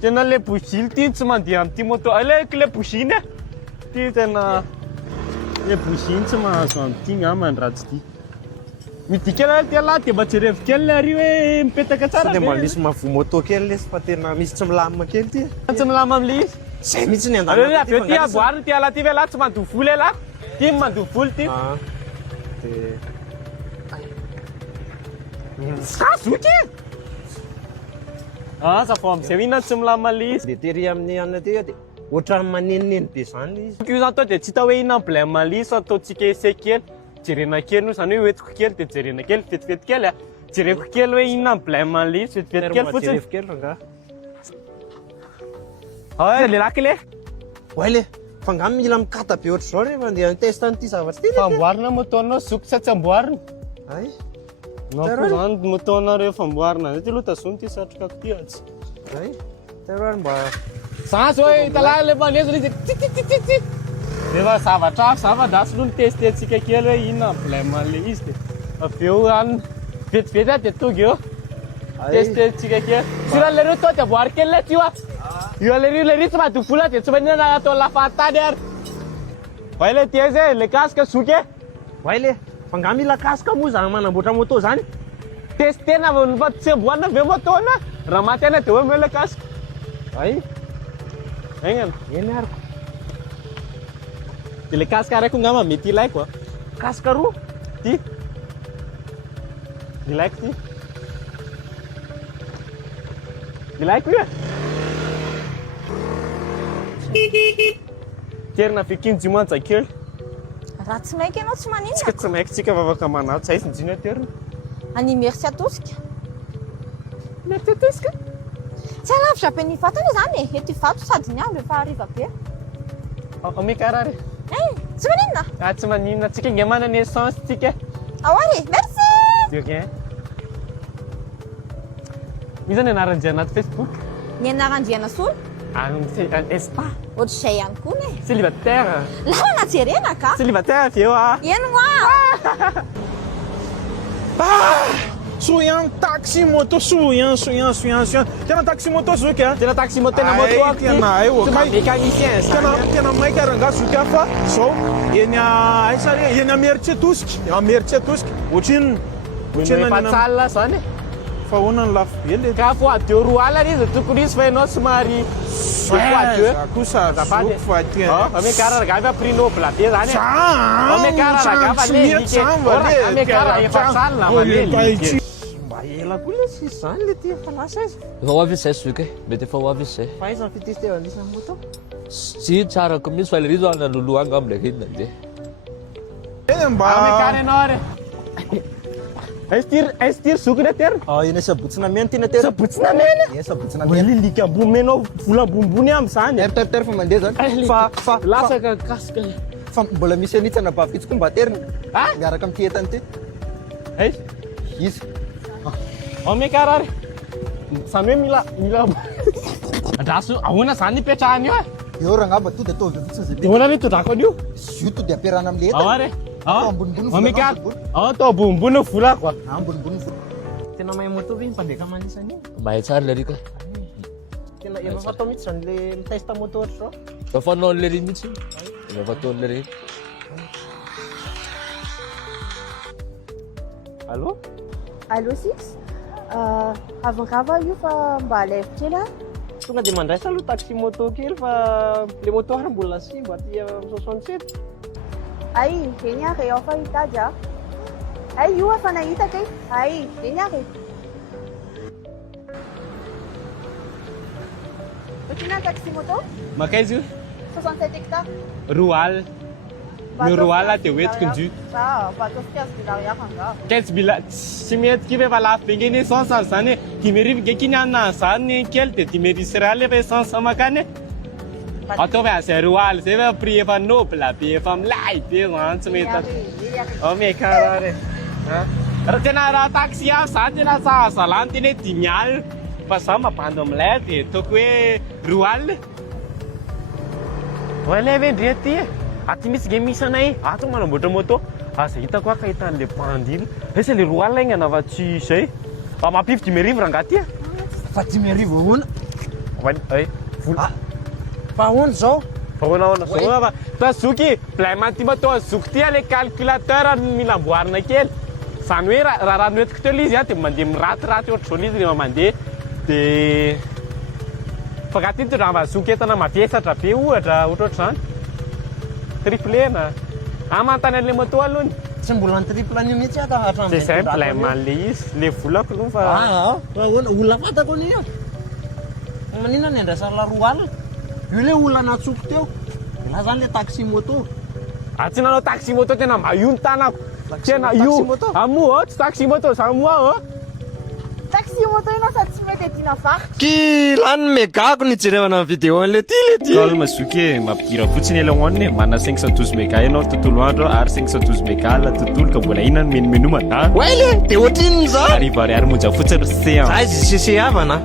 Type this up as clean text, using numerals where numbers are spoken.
Tena le bozily ty tsy mandeha amin'ity moto. Aleko le boziny e. Ty tena le boziny tsy mahazo amin'ity ngambany raha tsy ty. Midika la ty alahy dia mba jerevy kely le ary hoe mipetaka tsara. Dia mba misy mavo moto kely lesy fa tena misy tsy milamina kely ty. Tsy milama am'le izy. Zay mihitsy ny Aleo ny aveo ty aboariny ty alahy ty ve lahy tsy mandovo voly alahy. Ty mandovo voly ty. Sazoky! Zafao am'izay inona tsy milama le izy. Dia tery amin'ny anona ty dia ohatran'ny manenoneny be zany izy. Io zany tao dia tsy hita hoe inona problème le izy fa ataontsika essai kely. Jerena kely no zany hoe hoentiko kely dia jerena kely vetivety kely a. Jereko kely hoe inona problème le izy vetivety kely fotsiny. Jerevy kely ranga. Lehilahy kely e. Ouais le fa ngamy mila mikata be ohatr'izao rehefa andeha testa an'ity zavatra ty. Famboarina motonao zoky tsy amboarina. Ay. Nako zany motonao rehefa amboarina. Ty aloha tazony ty satroka ty atsy. Ay. Tero mba Sa zao italahy le manezo izy ti. Rehefa zavatra hafa zava-dasy aloha ny testettsika kely hoe inona problème le izy dia avy eo any vetivety a dia tonga eo testettsika kely. Tsy raha lereo tao dia amboary kely le ty a. Io le tsy mahadovo vola dia tsy maninona atao lafatany ary. Vai le ty zay le casque zoky e. Ouais le fa ngamy mila casque moa zany manamboatra moto zany. Testena fa tsy amboarina ve motona. Raha maty ana dia hoe meo le casque. Ay. Aingana. Eny ariko. Dia le casque araiky ngamba mety ilaiko a. Casque roa. Ty. Ilaiko ty. Ilaiko io. Terina fekinjy manja kely. Raha tsy maika ianao tsy maninona. Tsika tsy maika tsika vavaka manaty aizy ny jina terina. Any merci atosika. Mety atosika. Tsy alavitra be ny vatana zany e. Eto ivato sady ny andro efa hariva be. Mikarary. Tsy maninona. Tsy maninona tsika inge manana essence tsika. Aoary, merci. Diokin. Iza ny anaran'izay anaty Facebook? Ny anaran-driana sola. Espa. Ohatr'izay ihany koa ne. Célibataire. Lalana jerena ka. Célibataire avy eo a. Eno moa. So yan taxi moto so yan. Tena taxi moto zoky a. Tena taxi moto tena moto Ay, tena ay Tsy okay. mécanicien zany. Tena maika ranga zoky fa zao eny ay sary eny Ameritsetoska. Ameritsetoska. Otrino. Efa tsalina zany. Fa honany lafo be le. Ka fo adio roa alina izy tokony izy fa ianao somary adio. Kosa zoky fa tena. Amekara ragava prix noble be zany. Amekara ragava le like. Amekara efa tsalina malely. Mba ela koa le sisy zany le ty efa lasa izy. Efa ho avy izay zoky e, mety efa ho avy izay. Fa izy fitestevana isan'ny moto. Tsy tsarako mihitsy fa le rizo ana loloha anga am'le rinona de. Amekara ianao re. Estir zoky le terina. Eny sabotsina mena ty na tena. Sabotsina mena. Eny sabotsina Wali mena. lika ambony menao vola ambonimbony am zany. Ter fa mandeha zany. Fa Lasaka casque. fa mbola misy anitsana bavitsy koa mba terina. Miaraka amin'ny entany ty. Ay. Izy. Amekara re. Zany hoe mila Andraso ahoana zany ipetrahany io e. Eo rangamba to dia atao vitsy zay. Dia ahoana ny todako an'io? Io to dia ampiarahana amin'ny entany. Ao re. Atao ambonimbony vola. Amekara. Atao ambonimbony volako. Ambonimbony vola. Tena mahay moto ve mpandeha manisany io? Mahay tsara le rika. Tena efa fatao mihitsy zany le mitesta moto ohatr'izao. Efa fanaon'le rin mihitsy. Efa fataon'le rin. Allô? Allô sis. Avangava io fa mba alaivo kely a. Tonga dia mandraisa aloha taxi moto kely fa le moto ary mbola simba aty amin'ny 67. Ay, eny ary ao fa hitady a. Ay, io efa nahita kay. Ay, eny ary. Otrina taxi moto? Maka izy io? 67 hectares. Roa alina. Ny roa alina dia hoentiko ny Za, bato 15 bilao yakanga. 15 bila tsy mety kiva efa lafo be ngeny essence ary zany hoe 10,000 gekiny anona zany kely dia 10,000 real efa essence makany. Ataovy azay roa alina zay fa prix efa noble be efa milay be zany tsy mety. Amekara re. Raha tena raha taxi hafa zany tena sahazalany tena hoe 10 alina. Fa za mabandy amilay dia ataoko hoe roa alina. Walay vendry aty e. Aty misy ge misy anay. Ato manamboatra moto. Zay hitako ka hitan'le bandy iny. Esa le roa alina igny anava tsy izay. Mampivy 10,000 rangaha aty. Fa 10,000 hono. Fa ahoana zao? Ahoana zao fa tazoky blema ty mba tao azoky ty le calculateur mila amboarina kely zany hoe raha rano entiko teo izy dia mandeha miratiraty ohatr'izao izy rehefa mandeha dia fagaty ity raha mazoky entana mavesatra be ohatra ohatr'izany triplena manontany an'ilay moto alohany Tsy mbola triple an'io mihitsy aho hatramin'izay dia zay blema an'le izy le volako aloha fa ahoana olona fantako an'io manina ny andrasana roa alina io le olona natsoko teo na zany le taxi moto tsy nanao taxi moto tena mba io ny tanako tena taxi io moto? amoa tsy taxi moto za moa Taxi moto ianao sady tsy mety adina varotra. Ki lany megako ny jerevana amin'ny vidéo an'le ty le ty calme zoky mampidira fotsiny ela hoaniny mana 512 méga ianao tontolo andro ary 512 méga la tontolo ka mbola inany menumena Wele, de ohatrin'ny zany arriva ary monja fotsiny séance za izy sese havana